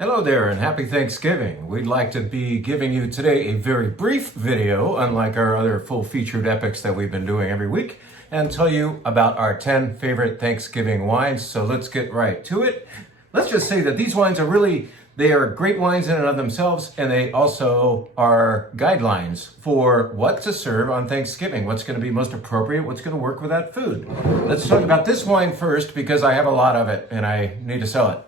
Hello there and happy Thanksgiving. We'd like to be giving you today a very brief video, unlike our other full-featured epics that we've been doing every week, and tell you about our 10 favorite Thanksgiving wines. So let's get right to it. Let's just say that these wines they are great wines in and of themselves, and they also are guidelines for what to serve on Thanksgiving, what's going to be most appropriate, what's going to work with that food. Let's talk about this wine first because I have a lot of it and I need to sell it.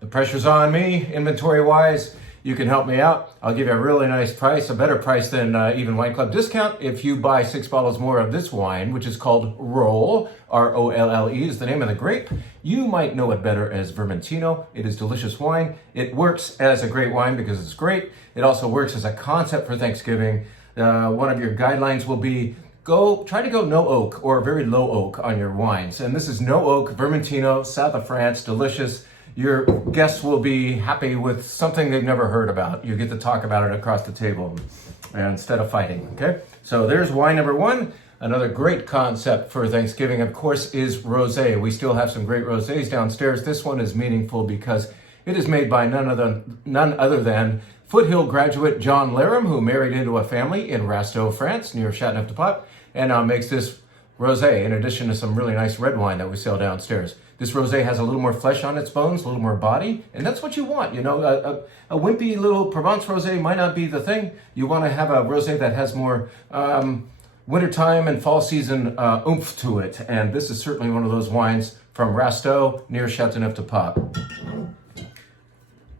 The pressure's on me, inventory-wise. You can help me out. I'll give you a really nice price, a better price than even Wine Club discount. If you buy 6 bottles more of this wine, which is called Rolle, R-O-L-L-E is the name of the grape. You might know it better as Vermentino. It is delicious wine. It works as a great wine because it's great. It also works as a concept for Thanksgiving. One of your guidelines will be try to go no oak or very low oak on your wines. And this is no oak, Vermentino, south of France, delicious. Your guests will be happy with something they've never heard about. You get to talk about it across the table instead of fighting, okay? So there's wine number one. Another great concept for Thanksgiving, of course, is rosé. We still have some great rosés downstairs. This one is meaningful because it is made by none other than Foothill graduate John Laram, who married into a family in Rasteau, France, near Châteauneuf-du-Pape, and now makes this rosé, in addition to some really nice red wine that we sell downstairs. This rosé has a little more flesh on its bones, a little more body, and that's what you want. You know, a wimpy little Provence rosé might not be the thing. You want to have a rosé that has more wintertime and fall season oomph to it, and this is certainly one of those wines from Rasteau near Châteauneuf-du-Pape.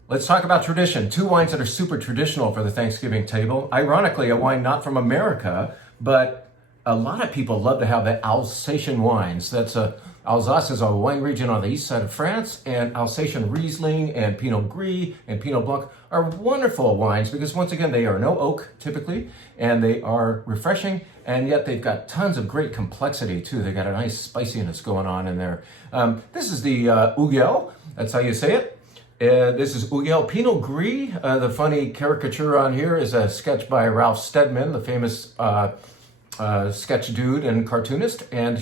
Let's talk about tradition. 2 wines that are super traditional for the Thanksgiving table. Ironically, a wine not from America, but a lot of people love to have the Alsatian wines. Alsace is a wine region on the east side of France, and Alsatian Riesling and Pinot Gris and Pinot Blanc are wonderful wines because, once again, they are no oak typically, and they are refreshing, and yet they've got tons of great complexity too. They've got a nice spiciness going on in there. This is the Hugel, that's how you say it. This is Hugel Pinot Gris. The funny caricature on here is a sketch by Ralph Steadman, the famous sketch dude and cartoonist, and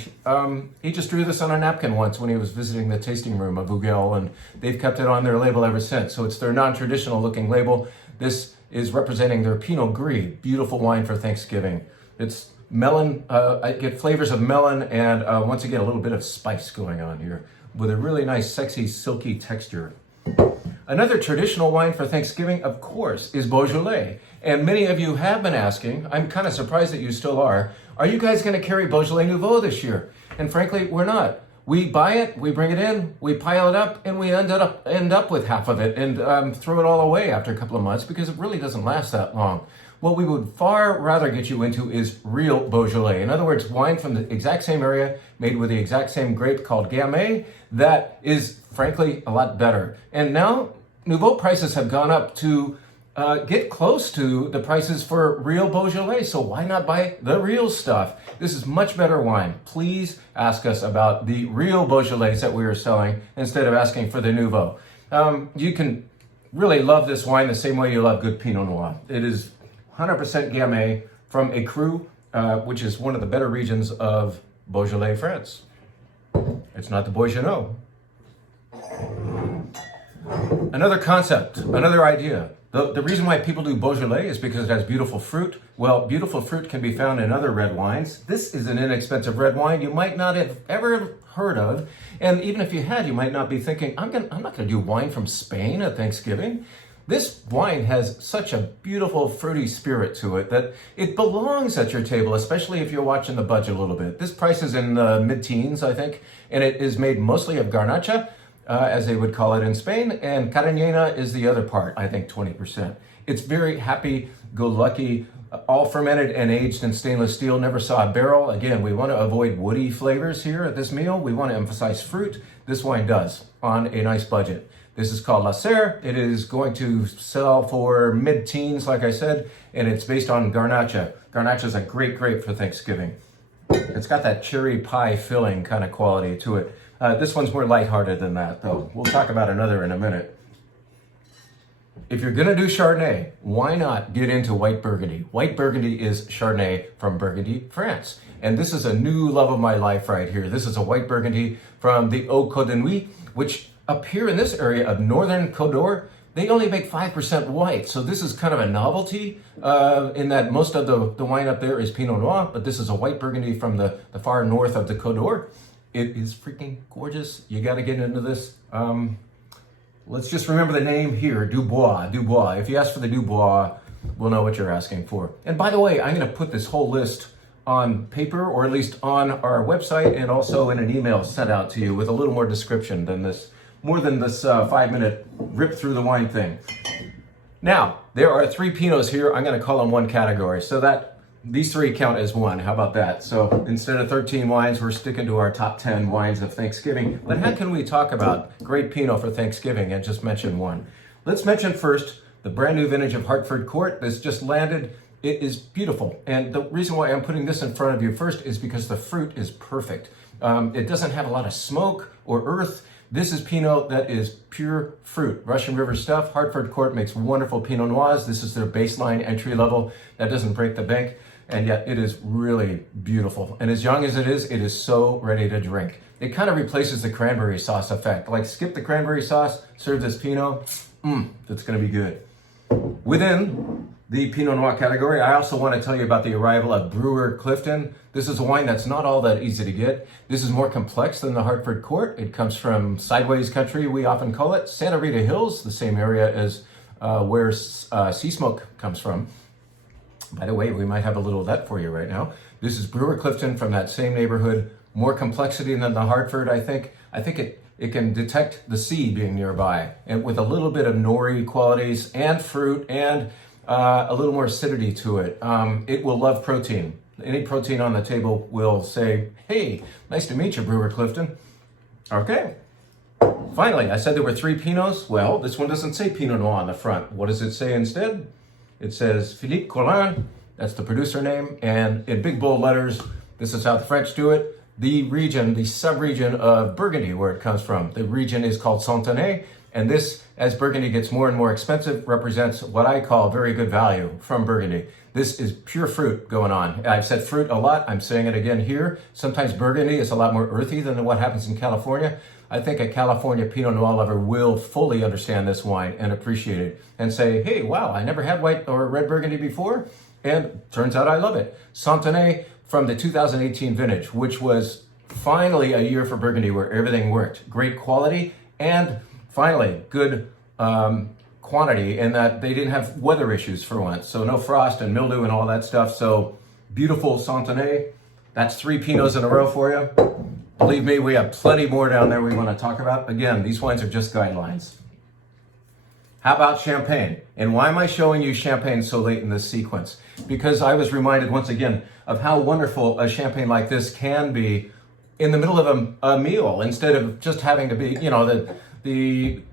he just drew this on a napkin once when he was visiting the tasting room of Hugel, and they've kept it on their label ever since. So it's their non-traditional looking label. This is representing their Pinot Gris, beautiful wine for Thanksgiving. It's melon, I get flavors of melon and once again a little bit of spice going on here with a really nice, sexy, silky texture. Another traditional wine for Thanksgiving, of course, is Beaujolais. And many of you have been asking, I'm kind of surprised that you still are you guys going to carry Beaujolais Nouveau this year? And frankly, we're not. We buy it, we bring it in, we pile it up, and we end up with half of it and throw it all away after a couple of months because it really doesn't last that long. What we would far rather get you into is real Beaujolais. In other words, wine from the exact same area, made with the exact same grape called Gamay, that is, frankly, a lot better. And now, Nouveau prices have gone up to get close to the prices for real Beaujolais, so why not buy the real stuff? This is much better wine. Please ask us about the real Beaujolais that we are selling instead of asking for the Nouveau. You can really love this wine the same way you love good Pinot Noir. It is 100% Gamay from a cru, which is one of the better regions of Beaujolais, France. It's not the Beaujolais. Another concept, another idea. The reason why people do Beaujolais is because it has beautiful fruit. Well, beautiful fruit can be found in other red wines. This is an inexpensive red wine you might not have ever heard of. And even if you had, you might not be thinking, I'm not going to do wine from Spain at Thanksgiving. This wine has such a beautiful fruity spirit to it that it belongs at your table, especially if you're watching the budget a little bit. This price is in the mid-teens, I think, and it is made mostly of Grenache, as they would call it in Spain, and Cariñena is the other part, I think 20%. It's very happy-go-lucky, all fermented and aged in stainless steel, never saw a barrel. Again, we want to avoid woody flavors here at this meal. We want to emphasize fruit. This wine does, on a nice budget. This is called La Syrah. It is going to sell for mid-teens, like I said, and it's based on Grenache. Grenache is a great grape for Thanksgiving. It's got that cherry pie filling kind of quality to it. This one's more lighthearted than that, though. We'll talk about another in a minute. If you're going to do Chardonnay, why not get into white Burgundy? White Burgundy is Chardonnay from Burgundy, France. And this is a new love of my life right here. This is a white Burgundy from the Haute Côte de Nuit, which up here in this area of northern Côte d'Or, they only make 5% white. So this is kind of a novelty in that most of the wine up there is Pinot Noir, but this is a white Burgundy from the far north of the Côte d'Or. It is freaking gorgeous. You got to get into this. Let's just remember the name here, Dubois. Dubois. If you ask for the Dubois, we'll know what you're asking for. And by the way, I'm going to put this whole list on paper, or at least on our website, and also in an email sent out to you with a little more description than this, more than this 5-minute rip through the wine thing. Now, there are 3 Pinots here. I'm going to call them one category, so that these 3 count as one. How about that? So instead of 13 wines, we're sticking to our top 10 wines of Thanksgiving. But how can we talk about great Pinot for Thanksgiving and just mention one? Let's mention first the brand new vintage of Hartford Court. This just landed. It is beautiful. And the reason why I'm putting this in front of you first is because the fruit is perfect. It doesn't have a lot of smoke or earth. This is Pinot that is pure fruit. Russian River stuff. Hartford Court makes wonderful Pinot Noirs. This is their baseline entry level. That doesn't break the bank. And yet it is really beautiful. And as young as it is so ready to drink. It kind of replaces the cranberry sauce effect. Like skip the cranberry sauce, serve this Pinot. That's going to be good. Within the Pinot Noir category, I also want to tell you about the arrival of Brewer Clifton. This is a wine that's not all that easy to get. This is more complex than the Hartford Court. It comes from sideways country, we often call it. Santa Rita Hills, the same area as where Sea Smoke comes from. By the way, we might have a little of that for you right now. This is Brewer Clifton from that same neighborhood. More complexity than the Hartford, I think. I think it can detect the sea being nearby, and with a little bit of nori qualities and fruit and a little more acidity to it. It will love protein. Any protein on the table will say, hey, nice to meet you, Brewer Clifton. Okay. Finally, I said there were 3 Pinots. Well, this one doesn't say Pinot Noir on the front. What does it say instead? It says Philippe Collin. That's the producer name. And in big bold letters, this is how the French do it. The region, the sub-region of Burgundy, where it comes from. The region is called Santenay. And this, as Burgundy gets more and more expensive, represents what I call very good value from Burgundy. This is pure fruit going on. I've said fruit a lot. I'm saying it again here. Sometimes Burgundy is a lot more earthy than what happens in California. I think a California Pinot Noir lover will fully understand this wine and appreciate it and say, hey, wow, I never had white or red Burgundy before. And turns out I love it. Santenay from the 2018 vintage, which was finally a year for Burgundy where everything worked. Great quality and finally, good quantity in that they didn't have weather issues for once. So no frost and mildew and all that stuff. So beautiful Santenay. That's 3 Pinots in a row for you. Believe me, we have plenty more down there we want to talk about. Again, these wines are just guidelines. How about champagne? And why am I showing you champagne so late in this sequence? Because I was reminded once again of how wonderful a champagne like this can be in the middle of a meal, instead of just having to be,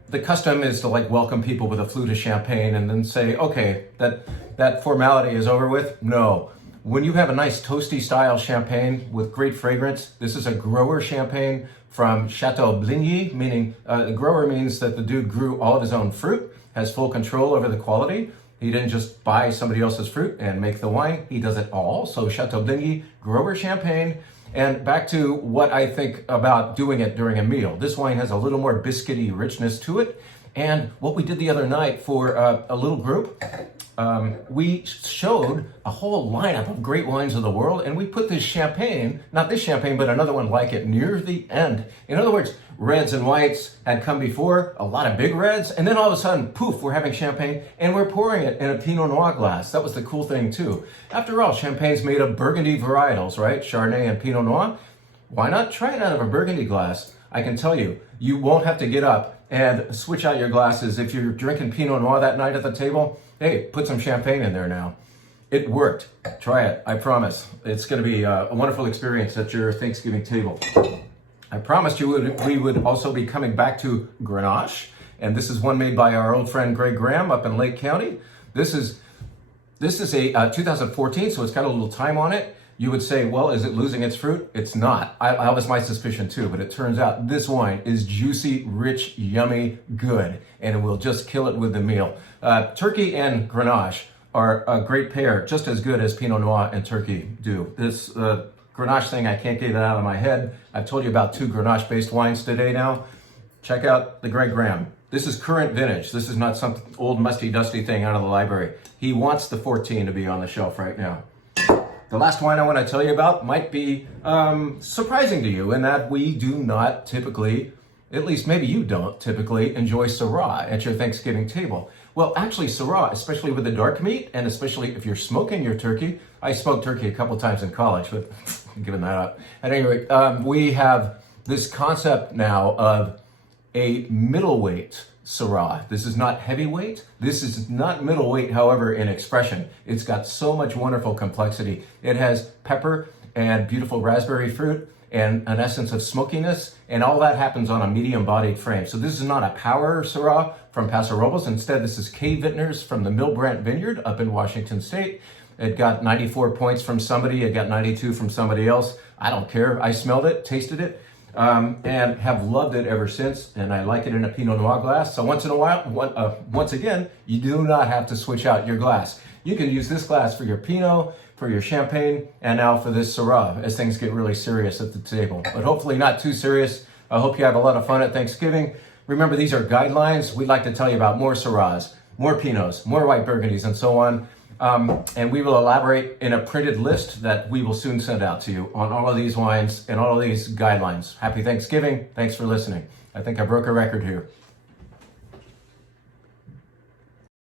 the custom is to like welcome people with a flute of champagne and then say, okay, that formality is over with. No. When you have a nice toasty style champagne with great fragrance, this is a grower champagne from Chateau Bligny, meaning grower means that the dude grew all of his own fruit, has full control over the quality. He didn't just buy somebody else's fruit and make the wine. He does it all. So Chateau Bligny, grower champagne. And back to what I think about doing it during a meal. This wine has a little more biscuity richness to it. And what we did the other night for a little group, we showed a whole lineup of great wines of the world, and we put this champagne, not this champagne, but another one like it, near the end. In other words, reds and whites had come before, a lot of big reds, and then all of a sudden, poof, we're having champagne, and we're pouring it in a Pinot Noir glass. That was the cool thing, too. After all, champagne's made of Burgundy varietals, right? Chardonnay and Pinot Noir. Why not try it out of a Burgundy glass? I can tell you, you won't have to get up and switch out your glasses. If you're drinking Pinot Noir that night at the table, hey, put some champagne in there now. It worked. Try it, I promise. It's going to be a wonderful experience at your Thanksgiving table. I promised you we would also be coming back to Grenache, and this is one made by our old friend Greg Graham up in Lake County. This is a 2014, so it's got a little time on it. You would say, well, is it losing its fruit? It's not. I was my suspicion too, but it turns out this wine is juicy, rich, yummy, good, and it will just kill it with the meal. Turkey and Grenache are a great pair, just as good as Pinot Noir and Turkey do. This Grenache thing, I can't get it out of my head. I've told you about 2 Grenache-based wines today now. check out the Greg Graham. This is current vintage. This is not some old musty dusty thing out of the library. He wants the 14 to be on the shelf right now. The last wine I want to tell you about might be surprising to you in that we do not typically, at least maybe you don't typically, enjoy Syrah at your Thanksgiving table. Well, actually Syrah, especially with the dark meat, and especially if you're smoking your turkey. I smoked turkey a couple times in college, but I'm giving that up. At any rate, we have this concept now of a middleweight Syrah. This is not heavyweight. This is not middleweight, however, in expression. It's got so much wonderful complexity. It has pepper and beautiful raspberry fruit and an essence of smokiness, and all that happens on a medium-bodied frame. So this is not a power Syrah from Paso Robles. Instead, this is K. Vintners from the Milbrandt Vineyard up in Washington State. It got 94 points from somebody. It got 92 from somebody else. I don't care. I smelled it, tasted it, and have loved it ever since. And I like it in a Pinot Noir glass. So once in a while, once again, you do not have to switch out your glass. You can use this glass for your Pinot, for your Champagne, and now for this Syrah as things get really serious at the table. But hopefully not too serious. I hope you have a lot of fun at Thanksgiving. Remember, these are guidelines. We'd like to tell you about more Syrahs, more Pinots, more white Burgundies, and so on. And we will elaborate in a printed list that we will soon send out to you on all of these wines and all of these guidelines. Happy Thanksgiving. Thanks for listening. I think I broke a record here.